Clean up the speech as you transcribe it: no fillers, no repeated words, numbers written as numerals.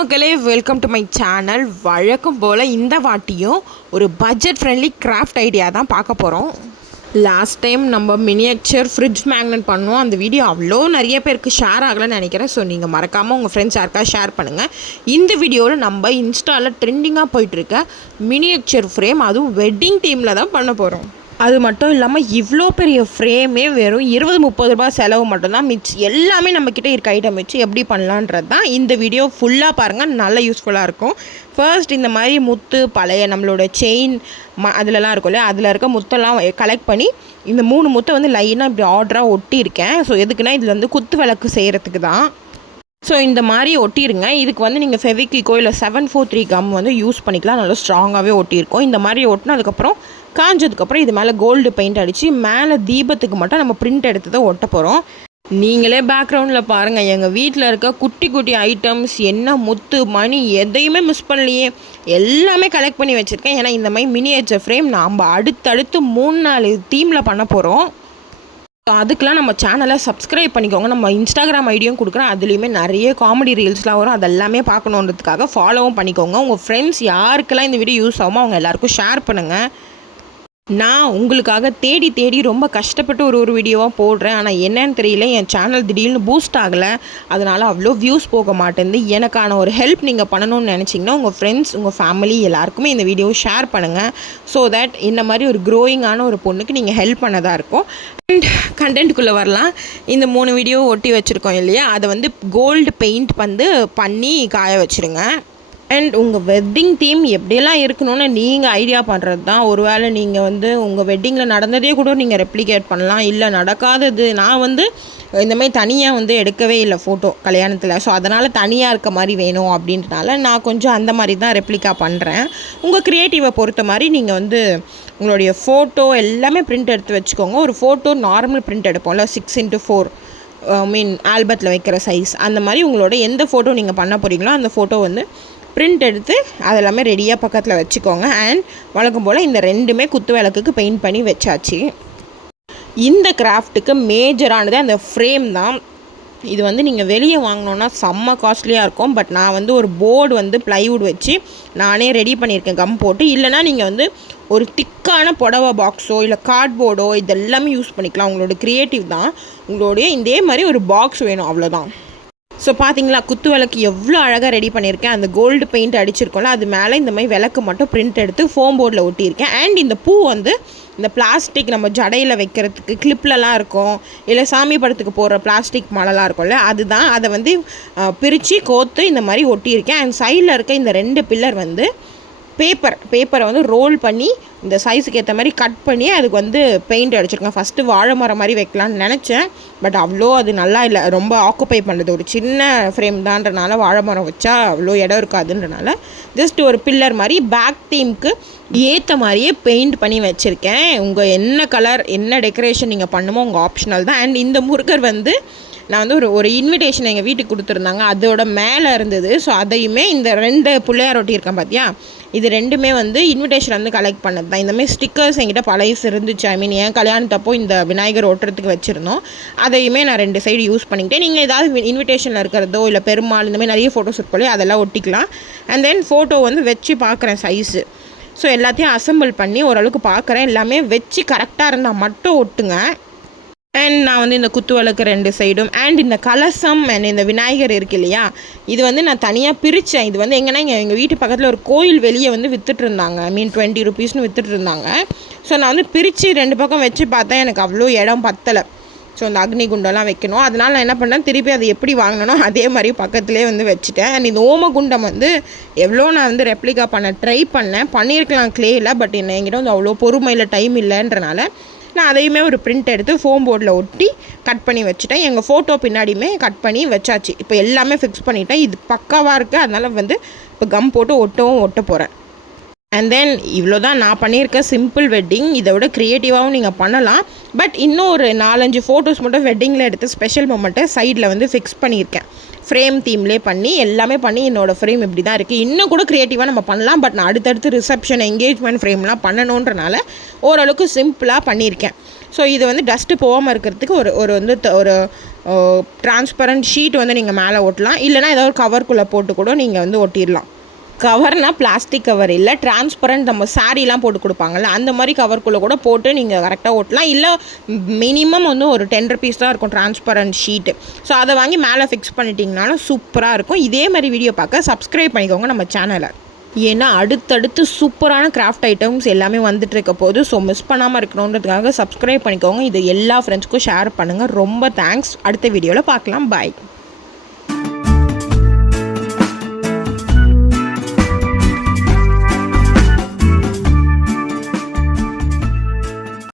மக்களே, welcome to my channel. வழக்கம் போல் இந்த வாட்டியும் ஒரு பட்ஜெட் ஃப்ரெண்ட்லி கிராஃப்ட் ஐடியா தான் பார்க்க போகிறோம். லாஸ்ட் டைம் நம்ம மினியேச்சர் ஃப்ரிட்ஜ் மேக்னெட் பண்ணோம். அந்த வீடியோ அவ்வளோ நிறைய பேருக்கு ஷேர் ஆகலைன்னு நினைக்கிறேன். ஸோ நீங்கள் மறக்காமல் உங்கள் ஃப்ரெண்ட்ஸ் யாருக்கா ஷேர் பண்ணுங்கள். இந்த வீடியோவில் நம்ம இன்ஸ்டாவில் ட்ரெண்டிங்காக போயிட்டுருக்க மினியேச்சர் ஃப்ரேம், அதுவும் வெட்டிங் தீமில் தான் பண்ண போகிறோம். அது மட்டும் இல்லாமல் இவ்வளோ பெரிய ஃப்ரேமே வெறும் 20-30 ரூபா செலவு மட்டும்தான். எல்லாமே நம்மக்கிட்ட இருக்க ஐட்டம் வச்சு எப்படி பண்ணலான்றது தான் இந்த வீடியோ ஃபுல்லாக பாருங்கள், நல்ல யூஸ்ஃபுல்லாக இருக்கும். ஃபர்ஸ்ட் இந்த மாதிரி முத்து, பழைய நம்மளோட செயின் அதிலலாம் இருக்கும் இல்லையா, அதில் இருக்க முத்தெல்லாம் கலெக்ட் பண்ணி இந்த 3 முத்தை வந்து லைனாக இப்படி ஆர்டராக ஒட்டியிருக்கேன். ஸோ எதுக்குன்னா இதில் வந்து குத்து விளக்கு செய்கிறதுக்கு தான். ஸோ இந்த மாதிரி ஒட்டிடுங்க. இதுக்கு வந்து நீங்கள் ஃபெவிக்விக்கோ இல்லை 743 கம் வந்து யூஸ் பண்ணிக்கலாம். நல்லா ஸ்ட்ராங்காகவே ஒட்டியிருக்கோம். இந்த மாதிரி ஒட்டினதுக்கப்புறம் காஞ்சதுக்கப்புறம் இது மேலே கோல்டு பெயிண்ட் அடித்து மேலே தீபத்துக்கு மட்டும் நம்ம பிரிண்ட் எடுத்து தான் ஒட்ட போகிறோம். நீங்களே பேக்ரவுண்டில் பாருங்கள், எங்கள் வீட்டில் இருக்க குட்டி குட்டி ஐட்டம்ஸ் என்ன முத்து மணி எதையுமே மிஸ் பண்ணலையே, எல்லாமே கலெக்ட் பண்ணி வச்சுருக்கேன். ஏன்னா இந்த மாதிரி மினியேச்சர் ஃப்ரேம் நாம் அடுத்தடுத்து 3-4 தீமில் பண்ண போகிறோம். அதுக்கெலாம் நம்ம சேனலை சப்ஸ்கிரைப் பண்ணிக்கோங்க. நம்ம இன்ஸ்டாகிராம் ஐடியும் கொடுக்குறேன், அதுலேயுமே நிறைய காமெடி ரீல்ஸ்லாம் வரும். அதெல்லாமே பார்க்கணுன்றதுக்காக ஃபாலோவும் பண்ணிக்கோங்க. உங்கள் ஃப்ரெண்ட்ஸ் யாருக்கெல்லாம் இந்த வீடியோ யூஸ் ஆகுமோ அவங்க எல்லாேருக்கும் ஷேர் பண்ணுங்கள். நான் உங்களுக்காக தேடி ரொம்ப கஷ்டப்பட்டு ஒரு வீடியோவாக போடுறேன். ஆனால் என்னன்னு தெரியல, என் சேனல் திடீர்னு பூஸ்ட் ஆகலை. அதனால் அவ்வளோ வியூஸ் போக மாட்டேங்குது. எனக்கான ஒரு ஹெல்ப் நீங்கள் பண்ணணும்னு நினச்சிங்கன்னா உங்கள் ஃப்ரெண்ட்ஸ், உங்கள் ஃபேமிலி எல்லாருக்குமே இந்த வீடியோவை ஷேர் பண்ணுங்கள். ஸோ தட் இந்த மாதிரி ஒரு க்ரோயிங்கான ஒரு பொண்ணுக்கு நீங்கள் ஹெல்ப் பண்ணதாக இருக்கும். அண்ட் கண்டென்ட்டுக்குள்ளே வரலாம். இந்த 3 வீடியோ ஒட்டி வச்சுருக்கோம் இல்லையா, அதை வந்து கோல்டு பெயிண்ட் வந்து பண்ணி காய வச்சுருங்க. அண்ட் உங்கள் வெட்டிங் தீம் எப்படியெல்லாம் இருக்கணும்னு நீங்கள் ஐடியா பண்ணுறது தான். ஒருவேளை நீங்கள் வந்து உங்கள் வெட்டிங்கில் நடந்ததே கூட நீங்கள் ரெப்ளிகேட் பண்ணலாம், இல்லை நடக்காதது. நான் வந்து இந்தமாதிரி தனியாக வந்து எடுக்கவே இல்லை ஃபோட்டோ கல்யாணத்தில். ஸோ அதனால் தனியாக இருக்க மாதிரி வேணும் அப்படின்றனால நான் கொஞ்சம் அந்த மாதிரி தான் ரெப்ளிகா பண்ணுறேன். உங்கள் க்ரியேட்டிவை பொறுத்த மாதிரி நீங்கள் வந்து உங்களுடைய ஃபோட்டோ எல்லாமே பிரிண்ட் எடுத்து வச்சுக்கோங்க. ஒரு ஃபோட்டோ நார்மல் பிரிண்ட் எடுப்போம்ல 6x4 ஆல்பத்தில் வைக்கிற சைஸ், அந்த மாதிரி உங்களோட எந்த ஃபோட்டோ நீங்கள் பண்ண போகிறீங்களோ அந்த ஃபோட்டோ வந்து பிரிண்ட் எடுத்து அதெல்லாமே ரெடியாக பக்கத்தில் வச்சுக்கோங்க. அண்ட் வழக்கம் போல் இந்த 2மே குத்து விளக்குக்கு பெயிண்ட் பண்ணி வச்சாச்சு. இந்த கிராஃப்ட்டுக்கு மேஜரானது அந்த ஃப்ரேம் தான். இது வந்து நீங்கள் வெளியே வாங்கினோன்னா செம்ம காஸ்ட்லியாக இருக்கும். பட் நான் வந்து ஒரு போர்டு வந்து ப்ளைவுட் வச்சு நானே ரெடி பண்ணியிருக்கேன் கம் போட்டு. இல்லைனா நீங்கள் வந்து ஒரு திக்கான புடவை பாக்ஸோ இல்லை கார்ட்போர்டோ இதெல்லாமே யூஸ் பண்ணிக்கலாம். உங்களோட க்ரியேட்டிவ் தான். உங்களுடைய இதே மாதிரி ஒரு பாக்ஸ் வேணும், அவ்வளோதான். ஸோ பார்த்தீங்களா, குத்து விளக்கு எவ்வளோ அழகாக ரெடி பண்ணியிருக்கேன். அந்த கோல்டு பெயிண்ட் அடிச்சிருக்கோம்ல, அது மேலே இந்த மாதிரி விளக்கு மட்டும் பிரிண்ட் எடுத்து ஃபோம் போர்டில் ஒட்டியிருக்கேன். அண்ட் இந்த பூ வந்து இந்த பிளாஸ்டிக் நம்ம ஜடையில் வைக்கிறதுக்கு கிளிப்லலாம் இருக்கும், இல்லை சாமி படத்துக்கு போடுற பிளாஸ்டிக் மாலைலாம் இருக்கும்ல, அதுதான். அதை வந்து பிரித்து கோத்து இந்த மாதிரி ஒட்டியிருக்கேன். அண்ட் சைடில் இருக்க இந்த 2 பில்லர் வந்து பேப்பரை வந்து ரோல் பண்ணி இந்த சைஸுக்கு ஏற்ற மாதிரி கட் பண்ணி அதுக்கு வந்து பெயிண்ட் அடிச்சிருக்கேன். ஃபஸ்ட்டு வாழை மரம் மாதிரி வைக்கலான்னு நினச்சேன். பட் அவ்வளோ அது நல்லா இல்லை, ரொம்ப ஆக்குப்பை பண்ணுறது. ஒரு சின்ன ஃப்ரேம் தான்றனால வாழை மரம் வச்சா அவ்வளோ இடம் இருக்காதுன்றனால ஜஸ்ட் ஒரு பில்லர் மாதிரி பேக் தீம்க்கு ஏற்ற மாதிரியே பெயிண்ட் பண்ணி வச்சுருக்கேன். உங்கள் என்ன கலர் என்ன டெக்கரேஷன் நீங்கள் பண்ணுமோ உங்கள் ஆப்ஷனல் தான். அண்ட் இந்த முருகர் வந்து நான் வந்து ஒரு இன்விடேஷன் எங்கள் வீட்டுக்கு கொடுத்துருந்தாங்க, அதோட மேலே இருந்தது. ஸோ அதையுமே இந்த 2 பிள்ளையார் ஒட்டியிருக்கேன் பார்த்தியா, இது 2மே வந்து இன்விடேஷன் வந்து கலெக்ட் பண்ணது தான். இந்தமாதிரி ஸ்டிக்கர்ஸ் என்கிட்ட பழைய இருந்துச்சு. என் கல்யாணத்தப்போ இந்த விநாயகர் ஒட்டுறதுக்கு வச்சுருந்தோம். அதையுமே நான் 2 சைடு யூஸ் பண்ணிக்கிட்டேன். நீங்கள் ஏதாவது இன்விடேஷனில் இருக்கிறதோ இல்லை பெருமாள் இந்தமாதிரி நிறைய ஃபோட்டோஸ் இருக்கோல்லையே, அதெல்லாம் ஒட்டிக்கலாம். அண்ட் தென் ஃபோட்டோ வந்து வச்சு பார்க்குறேன் சைஸு. ஸோ எல்லாத்தையும் அசம்பிள் பண்ணி ஓரளவுக்கு பார்க்குறேன். எல்லாமே வச்சு கரெக்டாக இருந்தால் மட்டும் ஒட்டுங்க. அண்ட் நான் வந்து இந்த குத்து விளக்கு 2 சைடும் அண்ட் இந்த கலசம் அண்ட் இந்த விநாயகர் இருக்கு இல்லையா, இது வந்து நான் தனியாக பிரித்தேன். இது வந்து எங்கன்னா எங்கள் வீட்டு பக்கத்தில் ஒரு கோயில் வெளியே வந்து விற்றுட்ருந்தாங்க. 20 ரூபீஸ்னு விற்றுட்ருந்தாங்க. ஸோ நான் வந்து பிரித்து 2 பக்கம் வச்சு பார்த்தேன், எனக்கு அவ்வளோ இடம் பத்தலை. ஸோ அந்த அக்னி குண்டெல்லாம் வைக்கணும். அதனால் நான் என்ன பண்ணேன், திருப்பி அதை எப்படி வாங்கினோ அதே மாதிரி பக்கத்துலேயே வந்து வச்சுட்டேன். அண்ட் இந்த ஓமகுண்டம் வந்து எவ்வளோ நான் வந்து ரெப்ளிகா ட்ரை பண்ணியிருக்கலாம் க்ளேயில். பட் என்கிட்ட வந்து அவ்வளோ பொறுமையில் டைம் இல்லைன்றனால நான் அதையுமே ஒரு பிரிண்ட் எடுத்து ஃபோம் போர்டில் ஒட்டி கட் பண்ணி வச்சுட்டேன். எங்கள் ஃபோட்டோ பின்னாடியுமே கட் பண்ணி வச்சாச்சு. இப்போ எல்லாமே ஃபிக்ஸ் பண்ணிட்டேன். இது பக்காவாக இருக்குது. அதனால் வந்து இப்போ கம் போட்டு ஒட்ட போகிறேன். அண்ட் தென் இவ்வளோ தான் நான் பண்ணியிருக்க சிம்பிள் வெட்டிங். இதை விட க்ரியேட்டிவாகவும் நீங்கள் பண்ணலாம். பட் இன்னும் ஒரு 4-5 ஃபோட்டோஸ் மட்டும் வெட்டிங்கில் எடுத்து ஸ்பெஷல் மொமெண்ட்டை சைடில் வந்து ஃபிக்ஸ் பண்ணியிருக்கேன். ஃப்ரேம் தீம்லேயே பண்ணி எல்லாமே பண்ணி என்னோடய ஃப்ரேம் இப்படி தான் இருக்குது. இன்னும் கூட க்ரியேட்டிவாக நம்ம பண்ணலாம். பட் நான் அடுத்தடுத்து ரிசப்ஷன் என்கேஜ்மெண்ட் ஃப்ரேம்லாம் பண்ணணுன்றனால ஓரளவுக்கு சிம்பிளாக பண்ணியிருக்கேன். ஸோ இது வந்து டஸ்ட்டு போகாமல் இருக்கிறதுக்கு ஒரு டிரான்ஸ்பரண்ட் ஷீட் வந்து நீங்கள் மேலே ஒட்டலாம், இல்லைனா ஏதோ ஒரு கவர்க்குள்ளே போட்டு கூட நீங்கள் வந்து ஒட்டிடலாம். கவர்னால் பிளாஸ்டிக் கவர் இல்லை, டிரான்ஸ்பரண்ட் நம்ம சாரீலாம் போட்டு கொடுப்பாங்கள்ல அந்த மாதிரி கவர்க்குள்ளே கூட போட்டு நீங்கள் கரெக்டாக ஓட்டலாம். இல்லை மினிமம் வந்து ஒரு 10 rupees தான் இருக்கும் டிரான்ஸ்பரண்ட் ஷீட்டு. ஸோ அதை வாங்கி மேலே ஃபிக்ஸ் பண்ணிட்டீங்கனாலும் சூப்பராக இருக்கும். இதே மாதிரி வீடியோ பார்க்க சப்ஸ்கிரைப் பண்ணிக்கோங்க நம்ம சேனலை. ஏன்னா அடுத்தடுத்து சூப்பரான கிராஃப்ட் ஐட்டம்ஸ் எல்லாமே வந்துட்டு இருக்க போது. ஸோ மிஸ் பண்ணாமல் இருக்கணுன்றதுக்காக சப்ஸ்கிரைப் பண்ணிக்கோங்க. இது எல்லா ஃப்ரெண்ட்ஸ்க்கும் ஷேர் பண்ணுங்கள். ரொம்ப தேங்க்ஸ். அடுத்த வீடியோவில் பார்க்கலாம். பாய்.